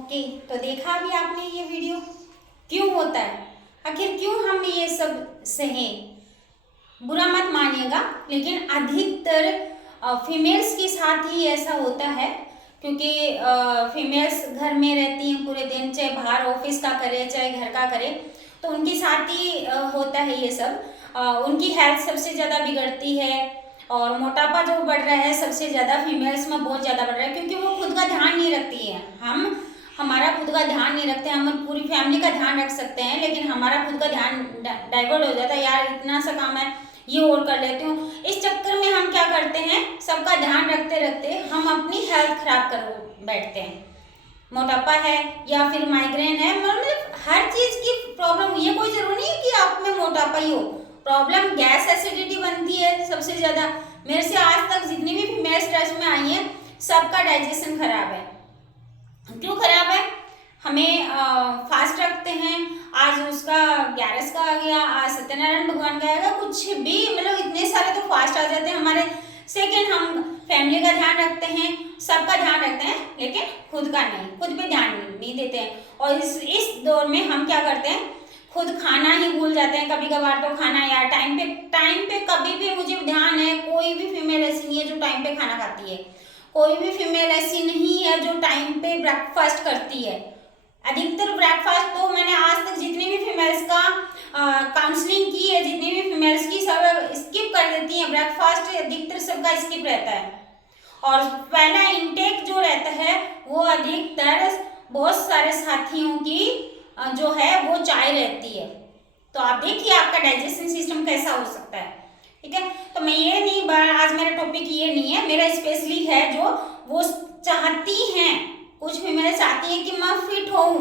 Okay, तो देखा अभी आपने ये वीडियो क्यों होता है, आखिर क्यों हम ये सब सहें। बुरा मत मानिएगा, लेकिन अधिकतर फीमेल्स के साथ ही ऐसा होता है, क्योंकि फीमेल्स घर में रहती हैं पूरे दिन, चाहे बाहर ऑफिस का करे चाहे घर का करे, तो उनके साथ ही होता है ये सब। उनकी हेल्थ सबसे ज़्यादा बिगड़ती है और मोटापा जो बढ़ रहा है सबसे ज़्यादा फीमेल्स में बहुत ज़्यादा बढ़ रहा है, क्योंकि वो खुद का ध्यान नहीं रखती है। हम हमारा खुद का ध्यान नहीं रखते, हम पूरी फैमिली का ध्यान रख सकते हैं, लेकिन हमारा खुद का ध्यान डाइवर्ट हो जाता है। यार इतना सा काम है, ये और कर लेती हूँ। इस चक्कर में हम क्या करते हैं, सबका ध्यान रखते रखते हम अपनी हेल्थ खराब कर बैठते हैं। मोटापा है या फिर माइग्रेन है, मतलब हर चीज़ की प्रॉब्लम। ये कोई जरूरी नहीं है कि आप में मोटापा ही हो। प्रॉब्लम गैस एसिडिटी बनती है सबसे ज़्यादा। मेरे से आज तक जितनी भी फीमेल स्ट्रेस में आई हैं, सबका डाइजेशन खराब है। क्यों खराब है? हमें फास्ट रखते हैं, आज उसका 11 का आ गया, आज सत्यनारायण भगवान का आएगा, कुछ भी मतलब इतने सारे तो फास्ट आ जाते हैं हमारे। सेकेंड, हम फैमिली का ध्यान रखते हैं, सबका ध्यान रखते हैं, लेकिन खुद का नहीं, खुद पे ध्यान नहीं देते हैं। और इस दौर में हम क्या करते हैं, खुद खाना ही भूल जाते हैं। कभी कभार तो खाना यार टाइम पे कभी भी, मुझे ध्यान है कोई भी फीमेल ऐसी नहीं है जो टाइम पे खाना खाती है। कोई भी फीमेल ऐसी नहीं है जो टाइम पे ब्रेकफास्ट करती है। अधिकतर ब्रेकफास्ट तो मैंने आज तक जितनी भी फीमेल्स का काउंसलिंग की है, जितनी भी फीमेल्स की, सब स्किप कर देती हैं ब्रेकफास्ट। अधिकतर सबका स्किप रहता है। और पहला इनटेक जो रहता है वो अधिकतर बहुत सारे साथियों की जो है वो चाय रहती है। तो आप देखिए आपका डाइजेशन सिस्टम कैसा हो सकता है। ठीक है, तो मैं ये नहीं, आज मेरा टॉपिक ये नहीं है, मेरा स्पेशली है जो वो चाहती हैं, कुछ फीमेल चाहती हैं कि मैं फिट होऊं।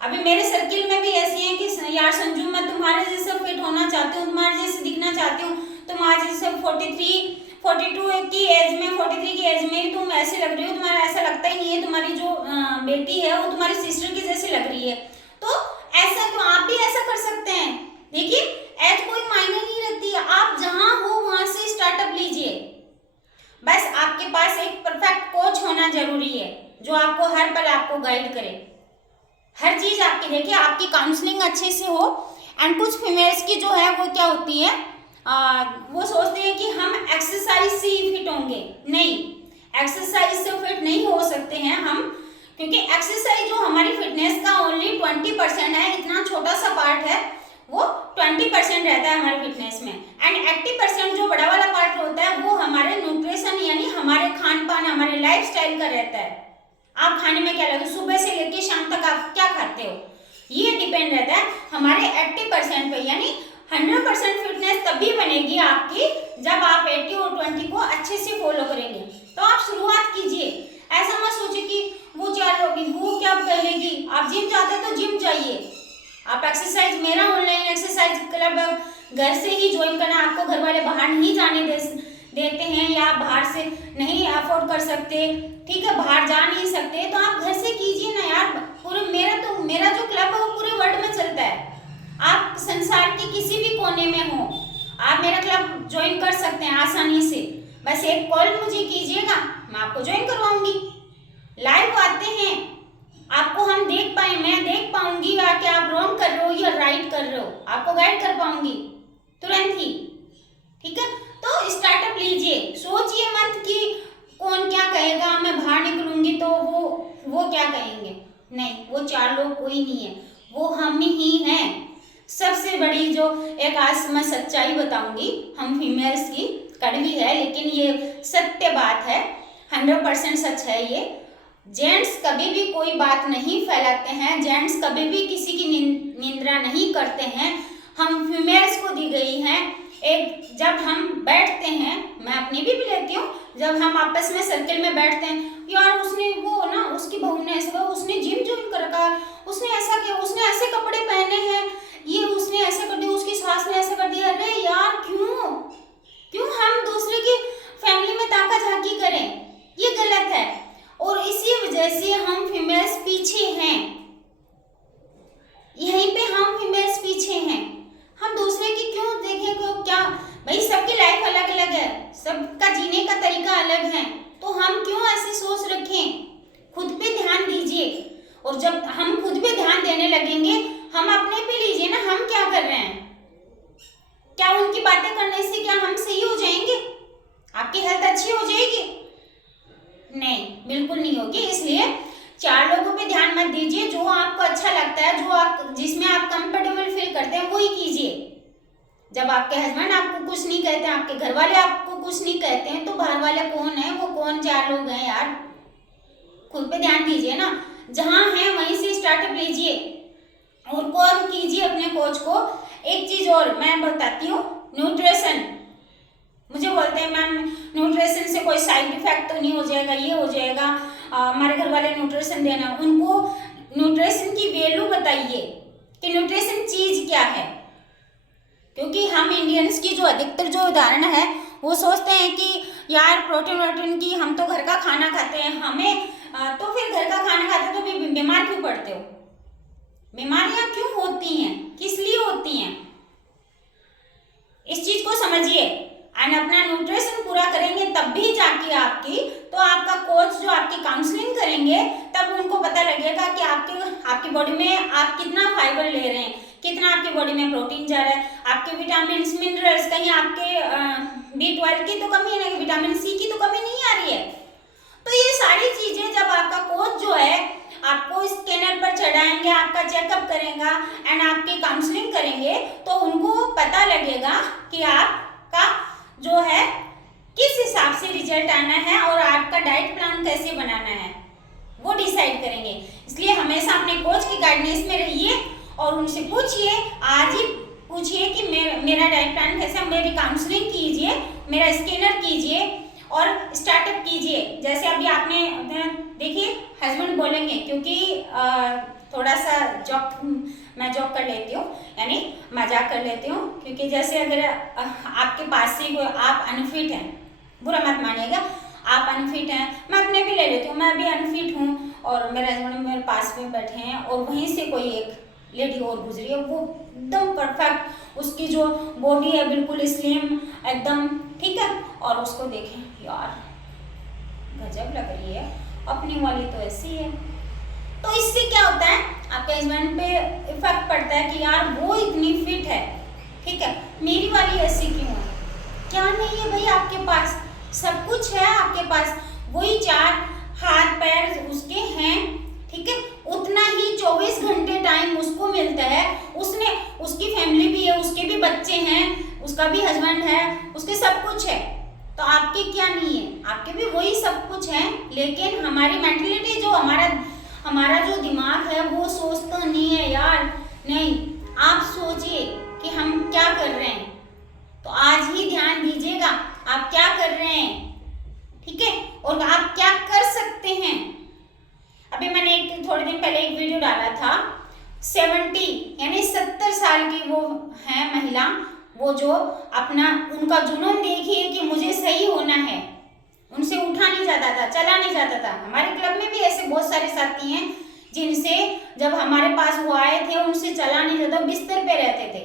अभी मेरे सर्किल में भी ऐसी हैं कि यार संजू मैं तुम्हारे जैसे फिट होना चाहती हूँ, तुम्हारे जैसे दिखना चाहती हूँ। तुम आज जैसे 42 की एज में, 43 की एज में ही तुम ऐसे लग रही हो, तुम्हारा ऐसा लगता ही नहीं है, तुम्हारी जो बेटी है वो तुम्हारी सिस्टर की जैसी लग रही है। तो ऐसा क्यों, आप भी ऐसा कर सकते हैं। देखिए एज कोई मायने नहीं रखती है, आप जहां हो वहां से स्टार्टअप लीजिए। बस आपके पास एक परफेक्ट कोच होना जरूरी है, जो आपको हर पल आपको गाइड करे, हर चीज आपकी देखिए, आपकी काउंसलिंग अच्छे से हो। एंड कुछ फीमेल्स की जो है वो क्या होती है, वो सोचते हैं कि हम एक्सरसाइज से ही फिट होंगे। नहीं, एक्सरसाइज से फिट नहीं हो सकते हैं हम, क्योंकि एक्सरसाइज जो हमारी फिटनेस का ओनली 20% है, इतना छोटा सा पार्ट है, वो 20% रहता है हमारी फिटनेस में। एंड 80% जो बड़ा वाला पार्ट होता है वो हमारे न्यूट्रिशन यानी हमारे खान पान, हमारे लाइफ स्टाइल का रहता है। आप खाने में क्या लगता है, सुबह से लेकर शाम तक आप क्या खाते हो, ये डिपेंड रहता है हमारे 80% पे। यानी 100% फिटनेस तभी बनेगी आपकी जब आप 80 और 20 को अच्छे से फॉलो करेंगे। तो आप शुरुआत कीजिए, ऐसा मत सोचिए कि वो क्या लोगी, वो क्या करेगी। आप जिम जाते हैं तो जिम जाइए। आप एक्सरसाइज, मेरा ऑनलाइन एक्सरसाइज क्लब घर से ही ज्वाइन करना, आपको घर वाले बाहर नहीं जाने देते हैं, या आप बाहर से नहीं अफोर्ड कर सकते, ठीक है, बाहर जा नहीं सकते, तो आप घर से कीजिए ना यार। पूरे मेरा जो क्लब है वो पूरे वर्ल्ड में चलता है। आप संसार के किसी भी कोने में हो, आप मेरा क्लब ज्वाइन कर सकते हैं आसानी से। बस एक कॉल मुझे कीजिएगा, मैं आपको ज्वाइन करवाऊंगी। लाइव आते हैं, आपको हम देख पाए, मैं देख पाऊंगी कि आप रॉन्ग कर रहे हो या राइट कर रहे हो, आपको गाइड कर पाऊंगी तुरंत ही। ठीक है, तो स्टार्टअप लीजिए, सोचिए मत कि कौन क्या कहेगा, मैं बाहर निकलूंगी तो वो क्या कहेंगे। नहीं, वो 4 लोग कोई नहीं है, वो हम ही हैं। सबसे बड़ी जो एक आज मैं सच्चाई बताऊंगी, हम फीमेल्स की कड़वी है लेकिन ये सत्य बात है, 100% सच है ये। जेंट्स कभी भी कोई बात नहीं फैलाते हैं, जेंट्स कभी भी किसी की निंदा नहीं करते हैं। हम फीमेल्स को दी गई हैं एक, जब हम बैठते हैं, मैं अपनी भी लेती हूँ, जब हम आपस में सर्किल में बैठते हैं, यार उसने वो ना, उसकी बहू ने ऐसा, उसने जिम ज्वाइन कर रखा, उसने ऐसा किया, उसने ऐसे कपड़े पहने हैं, ये उसने ऐसा कर दिया, उसकी सास ने ऐसा कर दिया। अरे यार क्यों हम दूसरे की फैमिली में ताका झाकी करें, ये गलत है। और इसी वजह से हम फीमेल्स पीछे हैं, यहीं पे हम फीमेल्स पीछे हैं। हम दूसरे की क्यों देखें को, क्या भाई, सबकी लाइफ अलग अलग है, सबका जीने का तरीका अलग है, तो हम क्यों ऐसे नहीं, बिल्कुल नहीं होगी। इसलिए 4 लोगों पे ध्यान मत दीजिए, जो आपको अच्छा लगता है, जो आप जिसमें आप कंफर्टेबल फील करते हैं वही कीजिए। जब आपके हस्बैंड आपको कुछ नहीं कहते हैं, आपके घर वाले आपको कुछ नहीं कहते हैं, तो बाहर वाले कौन है, वो कौन 4 लोग हैं यार। खुद पे ध्यान दीजिए ना, जहां है वहीं से स्टार्टअप लीजिए और कॉल कीजिए अपने कोच को। एक चीज और मैं बताती हूँ, न्यूट्रिशन। मुझे बोलते हैं मैम न्यूट्रिशन से कोई साइड इफेक्ट तो नहीं हो जाएगा, ये हो जाएगा, हमारे घर वाले न्यूट्रिशन देना। उनको न्यूट्रिशन की वैल्यू बताइए कि न्यूट्रिशन चीज क्या है। क्योंकि हम इंडियंस की जो अधिकतर जो उदाहरण है वो सोचते हैं कि यार प्रोटीन वोटीन की, हम तो घर का खाना खाते हैं, हमें तो फिर घर का खाना खाते तो भी बीमार क्यों पड़ते हो। बीमारियां क्यों होती हैं, किस लिए होती हैं, इस चीज को समझिए। एंड अपना न्यूट्रिशन पूरा करेंगे तब भी जाके आपका कोच जो आपकी काउंसलिंग करेंगे तब उनको पता लगेगा कि आपकी बॉडी में आप कितना फाइबर ले रहे हैं, कितना आपकी बॉडी में प्रोटीन जा रहा है, आपके विटामिन मिनरल्स, कहीं आपके B12 की तो कमी है, विटामिन C की तो कमी नहीं आ रही है। तो ये सारी चीजें जब आपका कोच जो है आपको स्कैनर पर चढ़ाएंगे, आपका चेकअप करेगा एंड आपकी काउंसलिंग करेंगे, तो उनको पता लगेगा कि आपका जो है किस हिसाब से रिजल्ट आना है और आपका डाइट प्लान कैसे बनाना है, वो डिसाइड करेंगे। इसलिए हमेशा अपने कोच की गाइडेंस में रहिए और उनसे पूछिए, आज ही पूछिए कि मेरा डाइट प्लान कैसे, मेरी काउंसलिंग कीजिए, मेरा स्कैनर कीजिए और स्टार्टअप कीजिए। जैसे अभी आपने देखिए हस्बैंड बोलेंगे, क्योंकि थोड़ा सा मैं जॉब कर लेती हूँ, यानी मजाक कर लेती हूँ, क्योंकि जैसे अगर आपके पास से कोई आप अनफिट हैं, बुरा मत मानिएगा, आप अनफिट हैं, मैं अपने भी ले लेती हूँ, मैं भी अनफिट हूँ और मेरे हस्बैंड मेरे पास में बैठे हैं और वहीं से कोई एक लेडी और गुजरी है, वो एकदम परफेक्ट, उसकी जो बॉडी है बिल्कुल स्लिम एकदम, ठीक है, और उसको देखें यार गजब लग रही है, अपनी वाली तो ऐसी है। तो इससे क्या होता है, आपके हस्बैंड पे इफेक्ट पड़ता है कि यार वो इतनी फिट है, ठीक है, मेरी वाली ऐसी क्यों है। क्या नहीं है भाई, आपके पास सब कुछ है, आपके पास वही 4 हाथ पैर उसके हैं, ठीक है, उतना ही 24 घंटे टाइम उसको मिलता है, उसकी फैमिली भी है, उसके भी बच्चे हैं, उसका भी हस्बैंड है, उसके सब कुछ है। तो आपके क्या नहीं है, आपके भी वही सब कुछ है, लेकिन हमारी मेंटलिटी जो हमारा जो दिमाग है वो सोचता नहीं है यार। नहीं, आप सोचिए कि हम क्या कर रहे हैं, तो आज ही ध्यान दीजिएगा आप क्या कर रहे हैं, ठीक है, और आप क्या कर सकते हैं। अभी मैंने थोड़े दिन पहले एक वीडियो डाला था, 70 यानी 70 साल की वो है महिला, वो जो अपना उनका जुनून देखिए कि मुझे सही होना है, उनसे उठा नहीं जाता था, चला नहीं जाता था। हमारे क्लब में भी ऐसे बहुत सारे साथी हैं जिनसे जब हमारे पास वो आए थे उनसे चला नहीं जाता, बिस्तर पे रहते थे,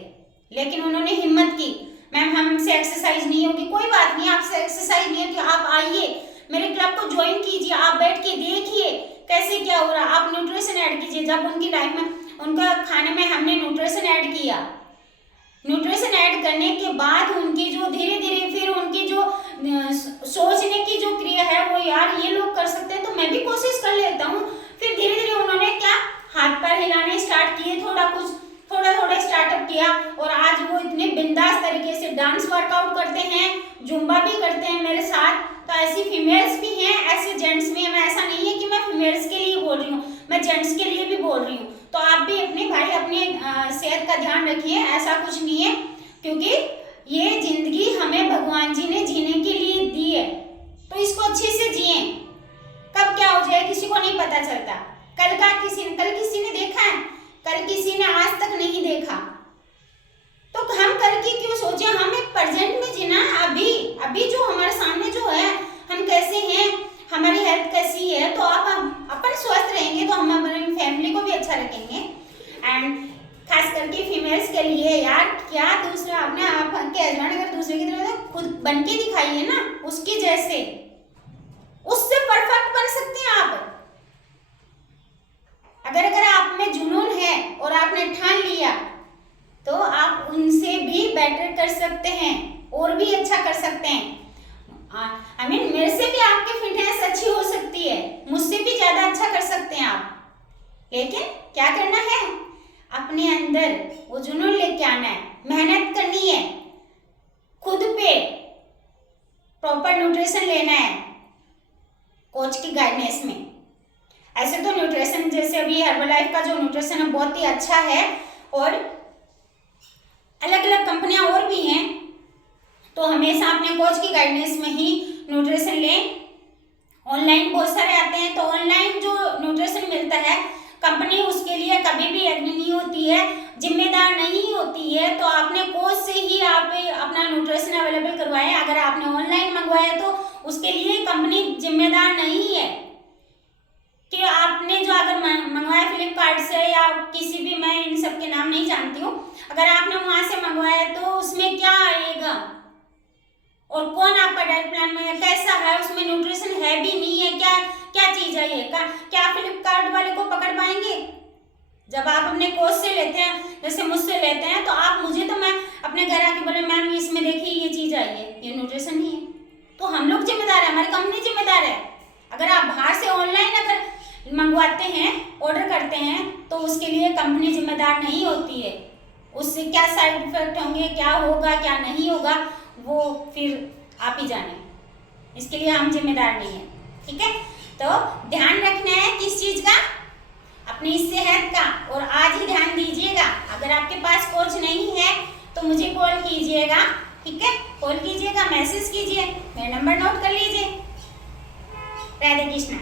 लेकिन उन्होंने हिम्मत की, मैम हमसे एक्सरसाइज नहीं होगी, कोई बात नहीं, आपसे एक्सरसाइज नहीं होती, आप आइए मेरे क्लब को ज्वाइन कीजिए, आप बैठ के देखिए कैसे क्या हो रहा, आप न्यूट्रिशन ऐड कीजिए। जब उनकी लाइफ में उनका खाने में हमने न्यूट्रिशन ऐड किया, न्यूट्रिशन ऐड करने के बाद उनकी जो धीरे धीरे फिर उनकी जो सोचने की जो क्रिया है वो यार ये लोग कर सकते हैं तो मैं भी कोशिश कर लेता हूँ। फिर धीरे धीरे उन्होंने क्या हाथ पैर हिलाने स्टार्ट किए, थोड़ा स्टार्टअप किया और आज वो इतने बिंदास तरीके से डांस वर्कआउट करते हैं, जुम्बा भी करते हैं मेरे साथ। तो ऐसी फीमेल्स भी हैं, ऐसे जेंट्स भी हैं, मैं ऐसा नहीं है कि मैं फीमेल्स के लिए बोल रही हूँ, मैं जेंट्स के लिए भी बोल रही हूँ। तो आप भी अपने भाई अपने सेहत का ध्यान रखिए, ऐसा कुछ नहीं है, क्योंकि ये जिंदगी हमें भगवान जी ने जीने के लिए दी है, तो इसको अच्छे से जिए। कब क्या हो जाए किसी को नहीं पता चलता। कल किसी ने देखा है, कल किसी ने आज तक नहीं देखा, तो हम कल की क्यों सोचे, हम एक प्रेजेंट में जीना है। अभी जो हमारे सामने जो है, हम कैसे हैं, हमारी हेल्थ कैसी है, तो आप अपन स्वस्थ रहेंगे तो हम हमारी फैमिली को भी अच्छा रखेंगे। एंड खास करके फीमेल्स के लिए यार क्या दूसरा अपने आप के हस्बैंड अगर दूसरे की तरह तो खुद बन के दिखाइए ना, उसकी जैसे, उससे परफेक्ट बन सकते हैं आप। अगर आप में जुनून है और आपने ठान लिया तो आप उनसे भी बेटर कर सकते हैं और भी अच्छा कर सकते हैं। मेरे से भी आपकी फिटनेस अच्छी हो सकती गाइडेंस में। ऐसे तो न्यूट्रिशन जैसे अभी हर्बलाइफ का जो न्यूट्रिशन है बहुत ही अच्छा है, और अलग अलग कंपनियां और भी हैं, तो हमेशा अपने कोच की गाइडेंस में ही न्यूट्रिशन लें। ऑनलाइन बहुत सारे आते हैं, तो ऑनलाइन जो न्यूट्रिशन मिलता है कंपनी उसके लिए कभी भी एग्री नहीं होती है, जिम्मेदार नहीं होती है। तो आपने कोच से ही आप अपना न्यूट्रिशन अवेलेबल करवाएं। अगर आपने ऑनलाइन मंगवाया तो उसके लिए कंपनी जिम्मेदार नहीं है कि आपने जो अगर मंगवाया फ्लिपकार्ट से या किसी भी, मैं इन सब के नाम नहीं जानती हूँ, अगर आपने वहां से मंगवाया तो उसमें क्या आएगा और कौन आपका डाइट प्लान में कैसा है, उसमें न्यूट्रिशन है भी नहीं है, क्या क्या चीज है ये, क्या फ्लिपकार्ट वाले को पकड़ पाएंगे? जब आप अपने कोच से लेते हैं, जैसे मुझसे लेते हैं, तो आप मुझे, तो मैं अपने घर आके बोले मैम इसमें देखिए ये चीज आई है, ये न्यूट्रिशन नहीं है, तो हम लोग जिम्मेदार है, हमारी कंपनी जिम्मेदार है। अगर आप बाहर से ऑनलाइन अगर मंगवाते हैं, ऑर्डर करते हैं, तो उसके लिए कंपनी जिम्मेदार नहीं होती है। उससे क्या साइड इफेक्ट होंगे, क्या होगा क्या नहीं होगा, वो फिर आप ही जाने, इसके लिए हम जिम्मेदार नहीं है। ठीक है, तो ध्यान रखना है किस चीज का, अपनी सेहत का, और आज ही ध्यान दीजिएगा। अगर आपके पास कोच नहीं है तो मुझे कॉल कीजिएगा, ठीक है, कॉल कीजिएगा, मैसेज कीजिए, मेरा नंबर नोट कर लीजिए। राधे कृष्णा।